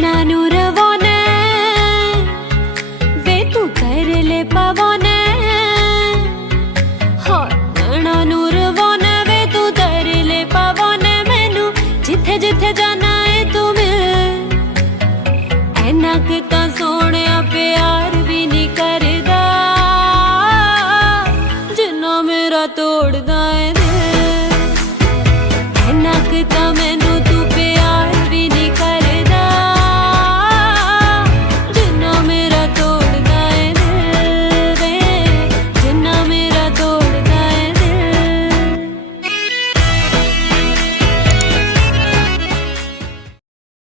नैना नू रवाने वे तू तरले पवाने, हाँ नैना नू रवाने वे तू तरले पवाने। मैनू जिथे जिथे जाना है तू मिल, ऐना